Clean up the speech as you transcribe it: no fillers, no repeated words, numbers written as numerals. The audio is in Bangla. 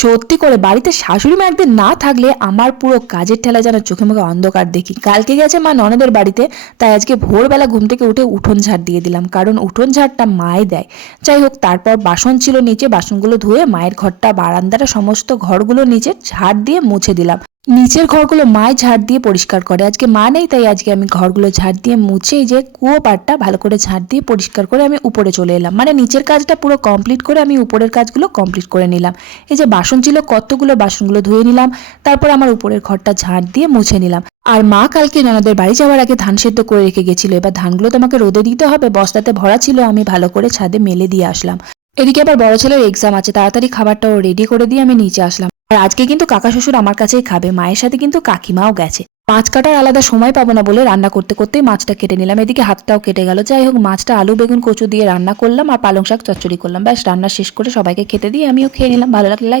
সত্যি করে বাড়িতে শাশুড়ি মা একদিন না থাকলে আমার পুরো কাজের ঠেলা যেন চোখে মুখে অন্ধকার দেখি। কালকে গেছে মা ননদের বাড়িতে, তাই আজকে ভোরবেলা ঘুম থেকে উঠে উঠোন ঝাড় দিয়ে দিলাম, কারণ উঠোন ঝাড়টা মাই দেয়। যাই হোক, তারপর বাসন ছিল নিচে, বাসনগুলো ধুয়ে মায়ের ঘরটা বারান্দাটা সমস্ত ঘরগুলো নিচে ঝাড় দিয়ে মুছে দিলাম। নিচের ঘরগুলো মাই ঝাড় দিয়ে পরিষ্কার করে, আজকে মা নেই তাই আজকে আমি ঘরগুলো ঝাড় দিয়ে মুছে এই যে কুয়ো পাড়টা ভালো করে ঝাড় দিয়ে পরিষ্কার করে আমি উপরে চলে এলাম। মানে নিচের কাজটা পুরো কমপ্লিট করে আমি উপরের কাজগুলো কমপ্লিট করে নিলাম। এই যে বাসন ছিল কতগুলো, বাসনগুলো ধুয়ে নিলাম, তারপর আমার উপরের ঘরটা ঝাড় দিয়ে মুছে নিলাম। আর মা কালকে ননদের বাড়ি যাওয়ার আগে ধান সেদ্ধ করে রেখে গেছিল, এবার ধানগুলো তোমাকে রোদে দিতে হবে, বস্তাতে ভরা ছিল, আমি ভালো করে ছাদে মেলে দিয়ে আসলাম। এদিকে আবার বড় ছেলের এক্সাম আছে, তাড়াতাড়ি খাবারটাও রেডি করে দিয়ে আমি নিচে আসলাম। আর আজকে কিন্তু কাকা শ্বশুর আমার কাছেই খাবে, মায়ের সাথে কিন্তু কাকিমাও গেছে। মাছ কাটার আলাদা সময় পাবো না বলে রান্না করতে করতেই মাছটা কেটে নিলাম, এদিকে হাতটাও কেটে গেল। যাই হোক, মাছটা আলু বেগুন কচু দিয়ে রান্না করলাম আর পালং শাক চচ্চড়ি করলাম, ব্যাস রান্না শেষ করে সবাইকে খেতে দিয়ে আমিও খেয়ে নিলাম। ভালো লাগলে লাইক